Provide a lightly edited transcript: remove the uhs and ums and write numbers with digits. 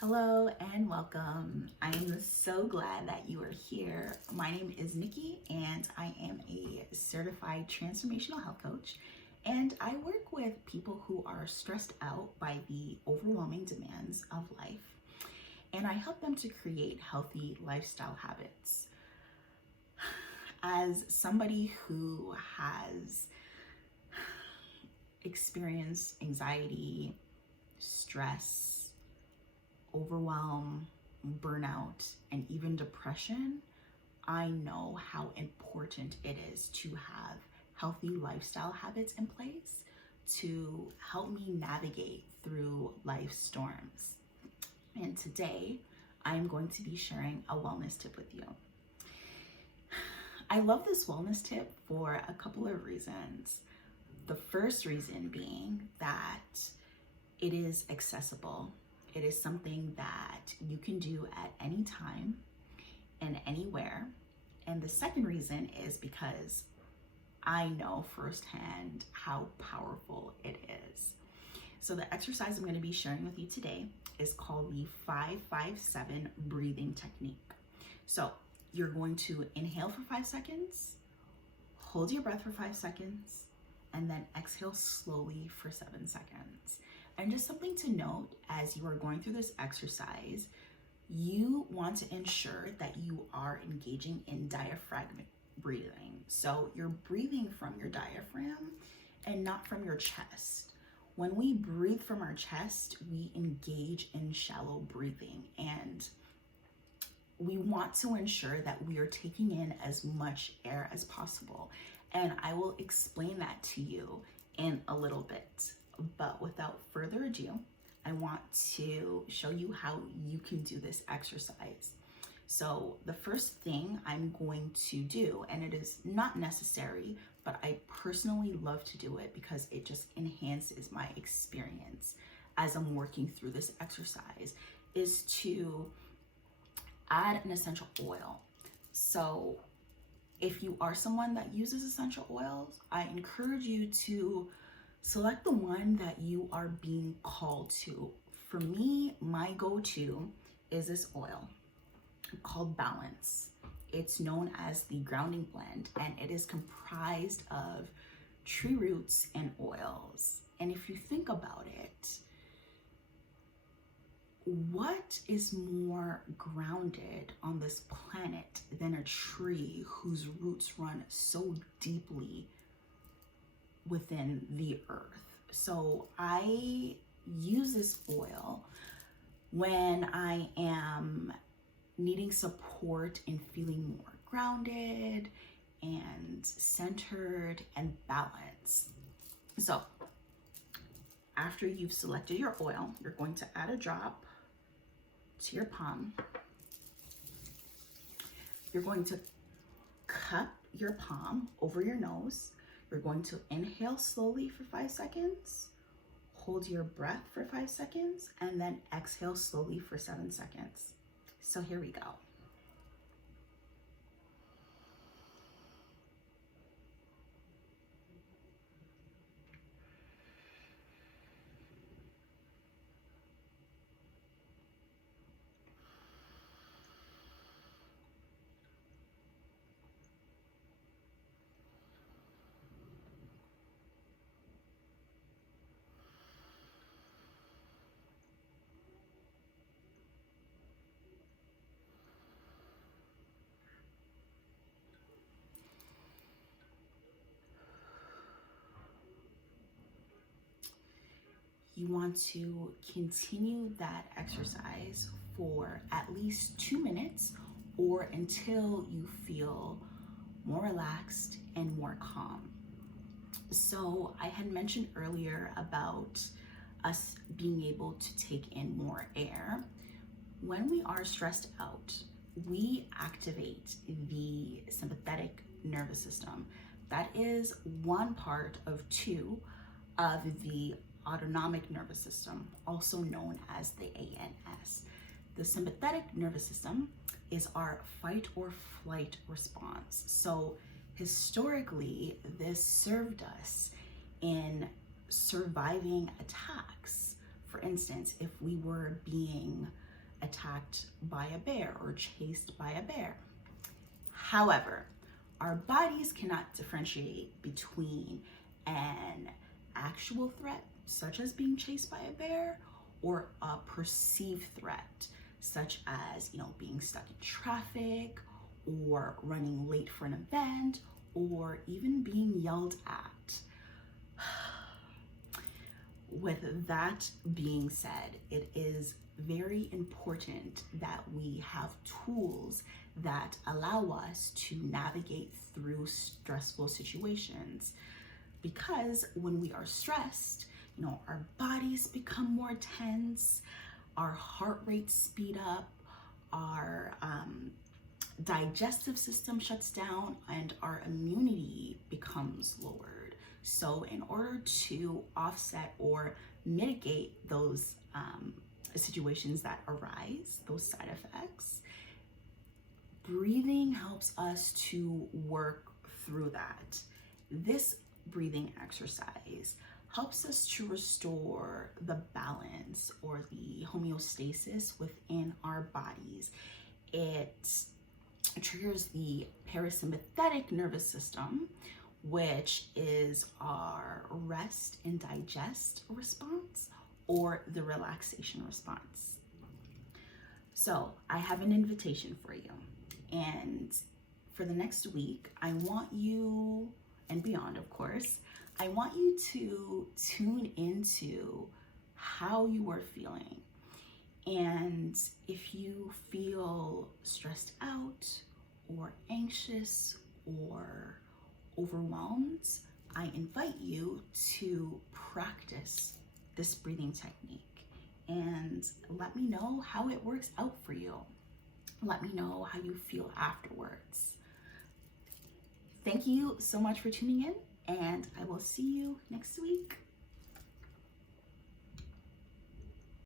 Hello and welcome. I am so glad that you are here. My name is Nikki and I am a certified transformational health coach, and I work with people who are stressed out by the overwhelming demands of life, and I help them to create healthy lifestyle habits. As somebody who has experienced anxiety, stress, overwhelm, burnout, and even depression, I know how important it is to have healthy lifestyle habits in place to help me navigate through life's storms. And today, I'm going to be sharing a wellness tip with you. I love this wellness tip for a couple of reasons. The first reason being that it is accessible. It is something that you can do at any time and anywhere. And the second reason is because I know firsthand how powerful it is. So the exercise I'm going to be sharing with you today is called the 5-5-7 breathing technique. So you're going to inhale for 5 seconds, hold your breath for 5 seconds, and then exhale slowly for 7 seconds. And just something to note as you are going through this exercise, you want to ensure that you are engaging in diaphragmatic breathing. So you're breathing from your diaphragm and not from your chest. When we breathe from our chest, we engage in shallow breathing, and we want to ensure that we are taking in as much air as possible. And I will explain that to you in a little bit. But without further ado, I want to show you how you can do this exercise. So the first thing I'm going to do, and it is not necessary, but I personally love to do it because it just enhances my experience as I'm working through this exercise, is to add an essential oil. So if you are someone that uses essential oils, I encourage you to select the one that you are being called to. For me, my go-to is this oil called Balance. It's known as the grounding blend, and it is comprised of tree roots and oils. And if you think about it, what is more grounded on this planet than a tree whose roots run so deeply within the earth? So I use this oil when I am needing support in feeling more grounded and centered and balanced. So after you've selected your oil, you're going to add a drop to your palm. You're going to cup your palm over your nose. You're going to inhale slowly for 5 seconds, hold your breath for 5 seconds, and then exhale slowly for 7 seconds. So here we go. You want to continue that exercise for at least 2 minutes or until you feel more relaxed and more calm. So I had mentioned earlier about us being able to take in more air. When we are stressed out, we activate the sympathetic nervous system. That is one part of 2 of the autonomic nervous system, also known as the ANS. The sympathetic nervous system is our fight or flight response. So historically, this served us in surviving attacks. For instance, if we were being attacked by a bear or chased by a bear. However, our bodies cannot differentiate between an actual threat, such as being chased by a bear, or a perceived threat, such as, being stuck in traffic, or running late for an event, or even being yelled at. With that being said, it is very important that we have tools that allow us to navigate through stressful situations. Because when we are stressed, our bodies become more tense, our heart rates speed up, our digestive system shuts down, and our immunity becomes lowered. So in order to offset or mitigate those situations that arise, those side effects, breathing helps us to work through that. This breathing exercise helps us to restore the balance or the homeostasis within our bodies. It triggers the parasympathetic nervous system, which is our rest and digest response or the relaxation response. So I have an invitation for you. And for the next week, I want you, and beyond, of course, I want you to tune into how you are feeling. And if you feel stressed out or anxious or overwhelmed, I invite you to practice this breathing technique and let me know how it works out for you. Let me know how you feel afterwards. Thank you so much for tuning in, and I will see you next week.